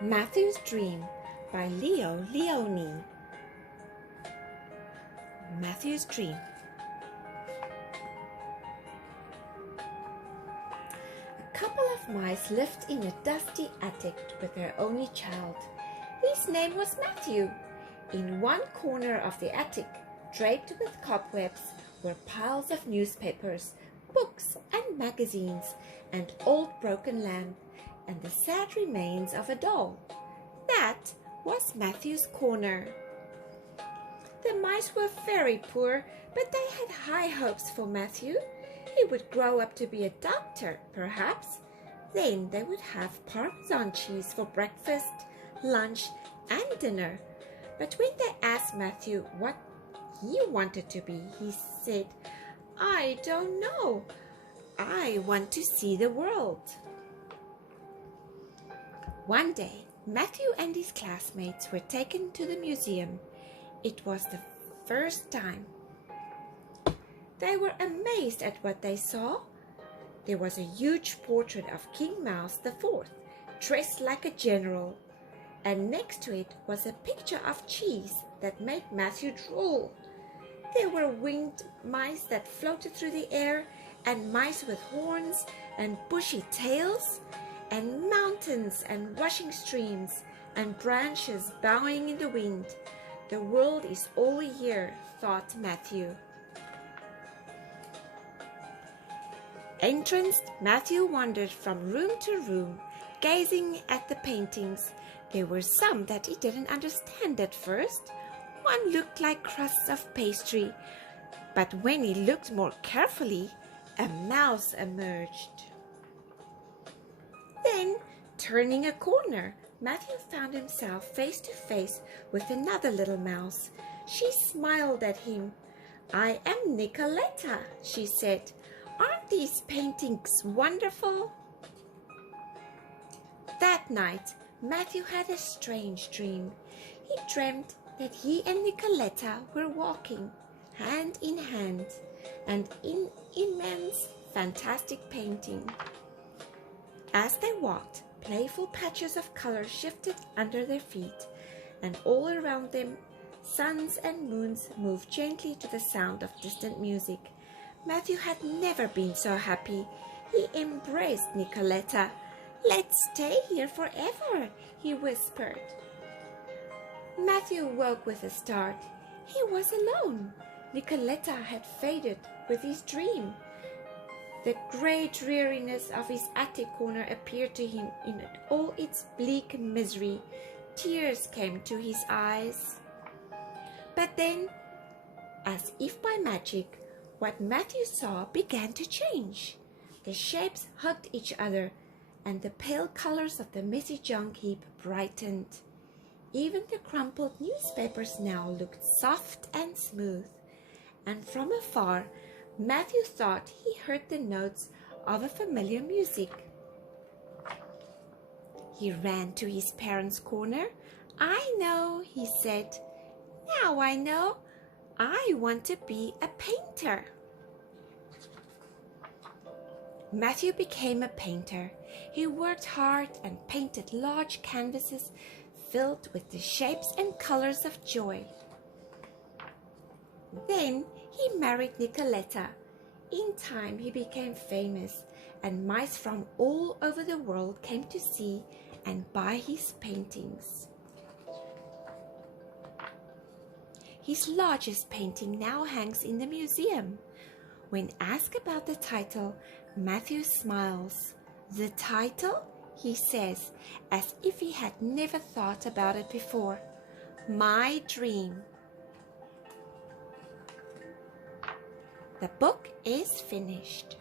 Matthew's Dream by Leo Leone. Matthew's Dream. A couple of mice lived in a dusty attic with their only child. His name was Matthew. In one corner of the attic, draped with cobwebs, were piles of newspapers, books and magazines, and old broken lamp, and the sad remains of a doll. That was Matthew's corner. The mice were very poor, but they had high hopes for Matthew. He would grow up to be a doctor, perhaps. Then they would have Parmesan cheese for breakfast, lunch, and dinner. But when they asked Matthew what he wanted to be, he said, "I don't know. I want to see the world." One day, Matthew and his classmates were taken to the museum. It was the first time. They were amazed at what they saw. There was a huge portrait of King Mouse IV, dressed like a general, and next to it was a picture of cheese that made Matthew drool. There were winged mice that floated through the air, and mice with horns and bushy tails, and mountains and rushing streams, and branches bowing in the wind. The world is all here, thought Matthew. Entranced, Matthew wandered from room to room, gazing at the paintings. There were some that he didn't understand at first. One looked like crusts of pastry, but when he looked more carefully, a mouse emerged. Then, turning a corner, Matthew found himself face to face with another little mouse. She smiled at him. "I am Nicoletta," she said. "Aren't these paintings wonderful?" That night, Matthew had a strange dream. He dreamt that he and Nicoletta were walking hand in hand and in immense, fantastic painting. As they walked, playful patches of color shifted under their feet, and all around them, suns and moons moved gently to the sound of distant music. Matthew had never been so happy. He embraced Nicoletta. "Let's stay here forever," he whispered. Matthew woke with a start. He was alone. Nicoletta had faded with his dream. The grey dreariness of his attic corner appeared to him in all its bleak misery. Tears came to his eyes. But then, as if by magic, what Matthew saw began to change. The shapes hugged each other, and the pale colors of the messy junk heap brightened. Even the crumpled newspapers now looked soft and smooth, and from afar, Matthew thought he heard the notes of a familiar music. He ran to his parents' corner. "I know," he said. "Now I know. I want to be a painter." Matthew became a painter. He worked hard and painted large canvases filled with the shapes and colors of joy. Then he married Nicoletta. In time he became famous, and mice from all over the world came to see and buy his paintings. His largest painting now hangs in the museum. When asked about the title, Matthew smiles. "The title?" he says, as if he had never thought about it before. "My Dream." The book is finished.